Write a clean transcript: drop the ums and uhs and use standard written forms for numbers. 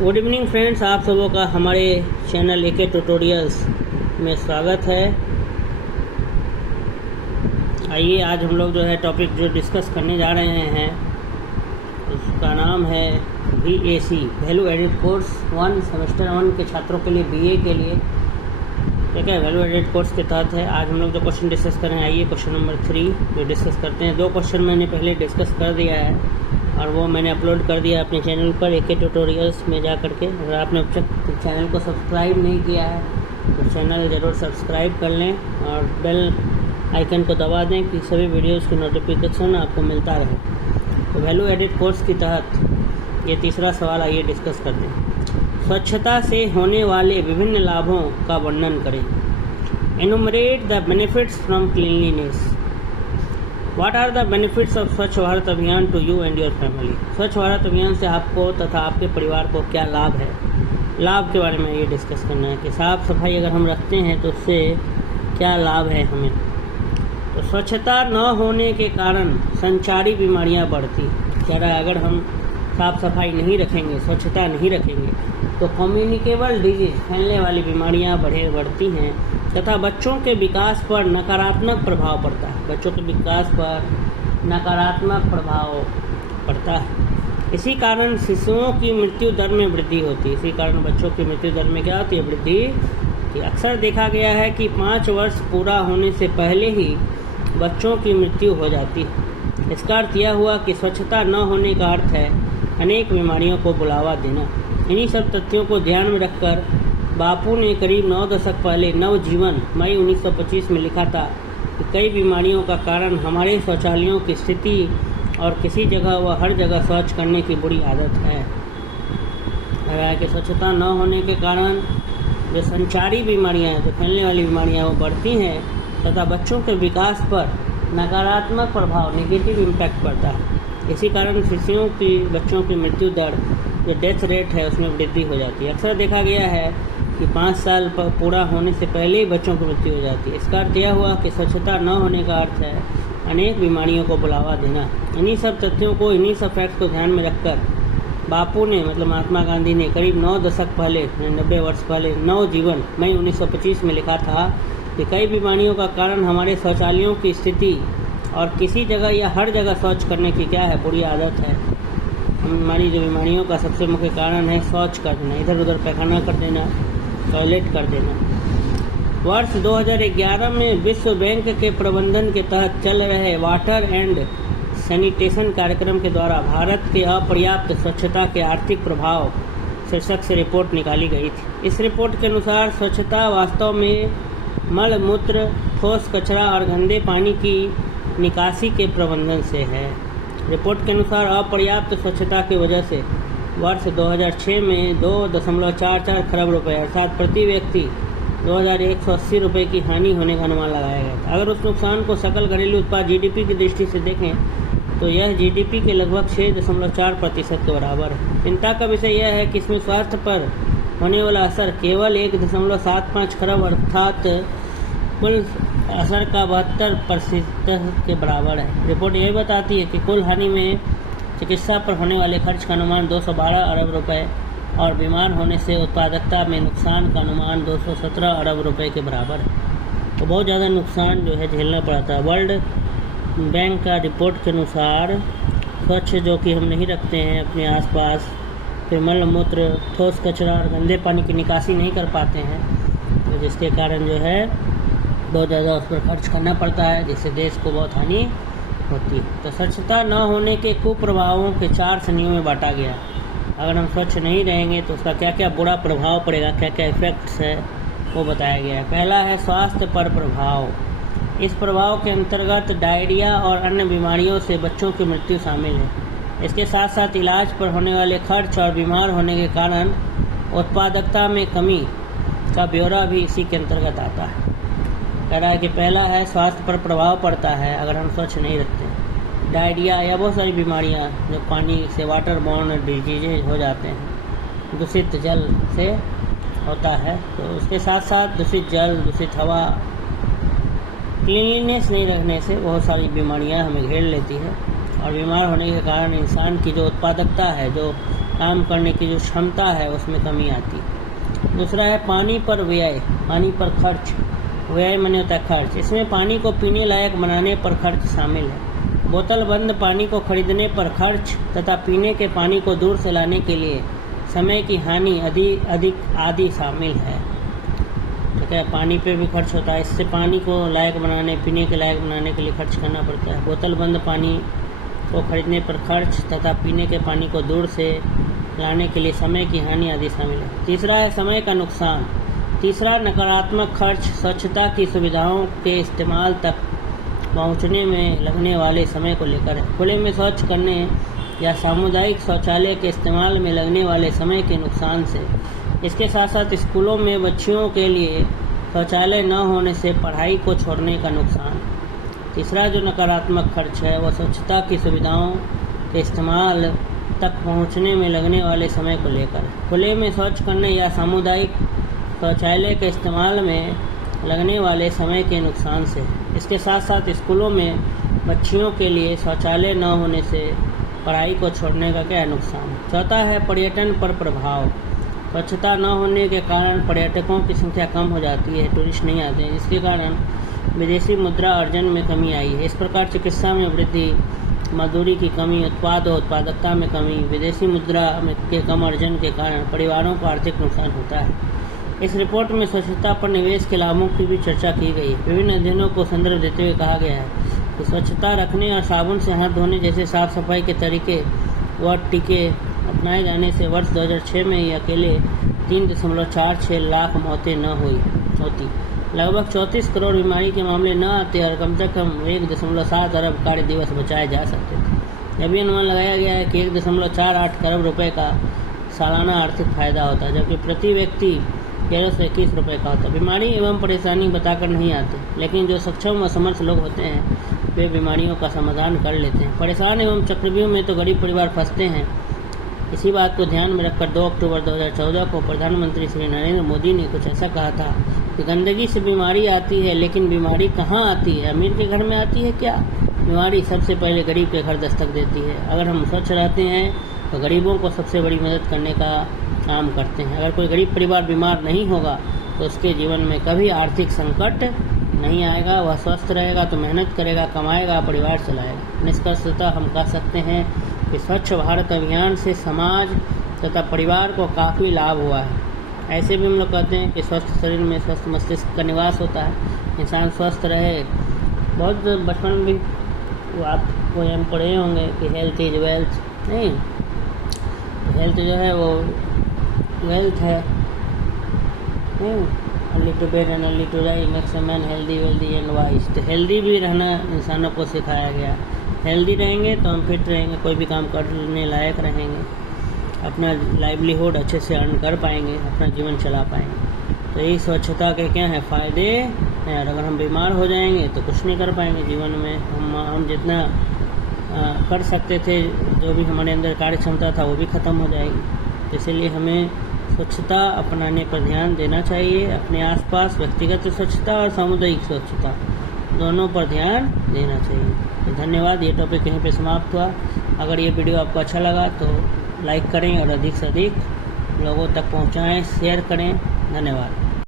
Good evening friends, आप सबों का हमारे चैनल एके ट्यूटोरियल्स में स्वागत है। आइए आज हम लोग जो है टॉपिक जो डिस्कस करने जा रहे हैं उसका नाम है VAC value added course 1 semester 1 के छात्रों के लिए, BA के लिए, ठीक है। वैल्यू एडेड कोर्स के तहत है। आज हम लोग जो क्वेश्चन डिस्कस कर रहे हैं, आइए क्वेश्चन नंबर 3 जो डिस्कस करते हैं। 2 क्वेश्चन मैंने पहले डिस्कस कर दिया है और वो मैंने अपलोड कर दिया अपने चैनल पर एके ट्यूटोरियल्स में जा करके। अगर आपने अब तक चैनल को सब्सक्राइब नहीं किया है तो चैनल ज़रूर सब्सक्राइब कर लें और बेल आइकन को दबा दें कि सभी वीडियोस की नोटिफिकेशन आपको मिलता रहे। तो वैल्यू एडेड कोर्स के तहत ये तीसरा सवाल आइए डिस्कस करते हैं। स्वच्छता से होने वाले विभिन्न लाभों का वर्णन करें। Enumerate the benefits from cleanliness. What are the benefits of स्वच्छ भारत अभियान to you and your family? स्वच्छ भारत अभियान से आपको तथा आपके परिवार को क्या लाभ है, लाभ के बारे में ये डिस्कस करना है कि साफ़ सफाई अगर हम रखते हैं तो उससे क्या लाभ है हमें। तो स्वच्छता न होने के कारण संचारी बीमारियां बढ़ती। कह रहा है अगर हम साफ़ सफाई नहीं रखेंगे, स्वच्छता नहीं रखेंगे तो कम्युनिकेबल डिजीज, फैलने वाली बीमारियां बढ़ती हैं तथा बच्चों के विकास पर नकारात्मक प्रभाव पड़ता है। बच्चों के विकास पर नकारात्मक प्रभाव पड़ता है। इसी कारण शिशुओं की मृत्यु दर में वृद्धि होती है। इसी कारण बच्चों की मृत्यु दर में क्या होती है, वृद्धि। कि अक्सर देखा गया है कि 5 वर्ष पूरा होने से पहले ही बच्चों की मृत्यु हो जाती है। इसका अर्थ यह हुआ कि स्वच्छता न होने का अर्थ है अनेक बीमारियों को बुलावा देना। इन्हीं सब तथ्यों को ध्यान में रखकर बापू ने करीब 9 दशक पहले नवजीवन मई 1925 में लिखा था कि कई बीमारियों का कारण हमारे शौचालयों की स्थिति और किसी जगह व हर जगह शौच करने की बुरी आदत है। कि स्वच्छता न होने के कारण जो संचारी बीमारियां हैं, जो फैलने वाली बीमारियां वो बढ़ती हैं तथा बच्चों के विकास पर नकारात्मक प्रभाव, नेगेटिव इम्पैक्ट पड़ता है। इसी कारण शिशुओं की, बच्चों की मृत्यु दर, जो डेथ रेट है, उसमें वृद्धि हो जाती है। अक्सर देखा गया है कि 5 साल पूरा होने से पहले ही बच्चों की मृत्यु हो जाती है। इसका अर्थ यह हुआ कि स्वच्छता न होने का अर्थ है अनेक बीमारियों को बुलावा देना। इन्हीं सब तथ्यों को, इन्हीं सब फैक्ट्स को ध्यान में रखकर बापू ने, मतलब महात्मा गांधी ने करीब 9 दशक पहले, 90 वर्ष पहले, नवजीवन मई 1925 में लिखा था कि कई बीमारियों का कारण हमारे शौचालयों की स्थिति और किसी जगह या हर जगह शौच करने की क्या है, बुरी आदत है। हमारी जो बीमारियों का सबसे मुख्य कारण है शौच कर देना, इधर उधर पैखाना कर देना, टॉयलेट कर देना। वर्ष 2011 में विश्व बैंक के प्रबंधन के तहत चल रहे वाटर एंड सैनिटेशन कार्यक्रम के द्वारा भारत के अपर्याप्त स्वच्छता के आर्थिक प्रभाव शीर्षक से रिपोर्ट निकाली गई थी। इस रिपोर्ट के अनुसार स्वच्छता वास्तव में मल मूत्र, ठोस कचरा और गंदे पानी की निकासी के प्रबंधन से है। रिपोर्ट के अनुसार अपर्याप्त स्वच्छता की वजह से वर्ष 2006 में 2.44 खरब रुपए अर्थात प्रति व्यक्ति 2180 रुपये की हानि होने का अनुमान लगाया गया था। अगर उस नुकसान को सकल घरेलू उत्पाद GDP की दृष्टि से देखें तो यह GDP के लगभग 6.4% के बराबर है। चिंता का विषय यह है कि इसमें स्वास्थ्य पर होने वाला असर केवल 1.75 खरब अर्थात कुल असर का 72% के बराबर है। रिपोर्ट यह बताती है कि कुल हानि में चिकित्सा पर होने वाले खर्च का अनुमान 212 अरब रुपए और बीमार होने से उत्पादकता में नुकसान का अनुमान 217 अरब रुपए के बराबर है। तो बहुत ज़्यादा नुकसान जो है झेलना पड़ता है। वर्ल्ड बैंक का रिपोर्ट के अनुसार स्वच्छ जो कि हम नहीं रखते हैं अपने आसपास, फिर मल मूत्र, ठोस कचरा और गंदे पानी की निकासी नहीं कर पाते हैं, तो जिसके कारण जो है बहुत ज़्यादा उस पर खर्च करना पड़ता है, जिससे देश को बहुत हानि होती है। तो स्वच्छता न होने के कुप्रभावों के 4 श्रेणियों में बांटा गया। अगर हम स्वच्छ नहीं रहेंगे तो उसका क्या क्या बुरा प्रभाव पड़ेगा, क्या क्या इफेक्ट्स है, वो बताया गया है। पहला है स्वास्थ्य पर प्रभाव। इस प्रभाव के अंतर्गत डायरिया और अन्य बीमारियों से बच्चों की मृत्यु शामिल है। इसके साथ साथ इलाज पर होने वाले खर्च और बीमार होने के कारण उत्पादकता में कमी का ब्यौरा भी इसी के अंतर्गत आता है। कह रहा है कि पहला है स्वास्थ्य पर प्रभाव पड़ता है अगर हम स्वच्छ नहीं रखते हैं। डायरिया या बहुत सारी बीमारियां जो पानी से, वाटर बॉर्न डिजीजेज हो जाते हैं, दूषित जल से होता है। तो उसके साथ साथ दूषित जल, दूषित हवा, क्लीनलीनेस नहीं रखने से बहुत सारी बीमारियां हमें घेर लेती है। और बीमार होने के कारण इंसान की जो उत्पादकता है, जो काम करने की जो क्षमता है, उसमें कमी आती है। दूसरा है पानी पर व्यय, पानी पर खर्च। व्यय माने होता है खर्च। इसमें पानी को पीने लायक बनाने पर खर्च शामिल है। बोतल बंद पानी को खरीदने पर खर्च तथा पीने के पानी को दूर से लाने के लिए समय की हानि आदि शामिल है। ठीक है, पानी पे भी खर्च होता है। इससे पानी को लायक बनाने, पीने के लायक बनाने के लिए खर्च करना पड़ता है। बोतल बंद पानी को खरीदने पर खर्च तथा पीने के पानी को दूर से लाने के लिए समय की हानि आदि शामिल है। तीसरा है समय का नुकसान। तीसरा नकारात्मक खर्च स्वच्छता की सुविधाओं के इस्तेमाल तक पहुंचने में लगने वाले समय को लेकर है। खुले में शौच करने या सामुदायिक शौचालय के इस्तेमाल में लगने वाले समय के नुकसान से। इसके साथ साथ स्कूलों में बच्चियों के लिए शौचालय न होने से पढ़ाई को छोड़ने का नुकसान। तीसरा जो नकारात्मक खर्च है वह स्वच्छता की सुविधाओं के इस्तेमाल तक पहुंचने में लगने वाले समय को लेकर है। खुले में शौच करने या सामुदायिक शौचालय के इस्तेमाल में लगने वाले समय के नुकसान से। इसके साथ साथ स्कूलों में बच्चियों के लिए शौचालय न होने से पढ़ाई को छोड़ने का क्या नुकसान। चौथा है पर्यटन पर प्रभाव। स्वच्छता न होने के कारण पर्यटकों की संख्या कम हो जाती है, टूरिस्ट नहीं आते हैं, जिसके कारण विदेशी मुद्रा अर्जन में कमी आई है। इस प्रकार चिकित्सा में वृद्धि, मजदूरी की कमी, उत्पाद और उत्पादकता में कमी, विदेशी मुद्रा के कम अर्जन के कारण परिवारों को आर्थिक नुकसान होता है। इस रिपोर्ट में स्वच्छता पर निवेश के लाभों की भी चर्चा की गई है। विभिन्न अध्ययनों को संदर्भ देते हुए कहा गया है कि स्वच्छता रखने और साबुन से हाथ धोने जैसे साफ सफाई के तरीके व टीके अपनाए जाने से वर्ष 2006 में ही अकेले 3.46 लाख मौतें न होती, लगभग 34 करोड़ बीमारी के मामले न आते और कम से कम 1.7 अरब कार्य दिवस बचाए जा सकते थे। यह भी अनुमान लगाया गया है कि 1.48 करोड़ रुपए का सालाना आर्थिक फायदा होता है, जबकि प्रति व्यक्ति 1121 रुपये का होता है। बीमारी एवं परेशानी बताकर नहीं आते, लेकिन जो सक्षम व समर्थ लोग होते हैं वे बीमारियों का समाधान कर लेते हैं। परेशान एवं चक्रव्यूह में तो गरीब परिवार फंसते हैं। इसी बात को ध्यान में रखकर 2 अक्टूबर 2014 को प्रधानमंत्री श्री नरेंद्र मोदी ने कुछ ऐसा कहा था कि गंदगी से बीमारी आती है, लेकिन बीमारी कहाँ आती है? अमीर के घर में आती है क्या? बीमारी सबसे पहले गरीब के घर दस्तक देती है। अगर हम स्वच्छ रहते हैं तो गरीबों को सबसे बड़ी मदद करने का काम करते हैं। अगर कोई गरीब परिवार बीमार नहीं होगा तो उसके जीवन में कभी आर्थिक संकट नहीं आएगा। वह स्वस्थ रहेगा तो मेहनत करेगा, कमाएगा, परिवार चलाएगा। निष्कर्षतः हम कह सकते हैं कि स्वच्छ भारत अभियान से समाज तथा परिवार को काफ़ी लाभ हुआ है। ऐसे भी हम लोग कहते हैं कि स्वस्थ शरीर में स्वस्थ मस्तिष्क का निवास होता है। इंसान स्वस्थ रहे। बहुत बचपन में भी आपको हम पढ़े होंगे कि हेल्थ इज वेल्थ। नहीं, हेल्थ जो है वो वेल्थ है। Early to bed and early to die makes a man healthy wealthy and wise. तो हेल्दी भी रहना इंसानों को सिखाया गया। हेल्दी रहेंगे तो हम फिट रहेंगे, कोई भी काम करने लायक रहेंगे, अपना लाइवलीहुड अच्छे से अर्न कर पाएंगे, अपना जीवन चला पाएंगे। तो यही स्वच्छता के क्या है फ़ायदे हैं। और अगर हम बीमार हो जाएंगे तो कुछ नहीं कर पाएंगे जीवन में। हम जितना कर सकते थे, जो भी हमारे अंदर कार्य क्षमता था वो भी ख़त्म हो जाएगी। इसलिए हमें स्वच्छता अपनाने पर ध्यान देना चाहिए। अपने आसपास व्यक्तिगत स्वच्छता और सामुदायिक स्वच्छता दोनों पर ध्यान देना चाहिए। तो धन्यवाद। ये टॉपिक यहीं पे समाप्त हुआ। अगर ये वीडियो आपको अच्छा लगा तो लाइक करें और अधिक से अधिक लोगों तक पहुंचाएं, शेयर करें। धन्यवाद।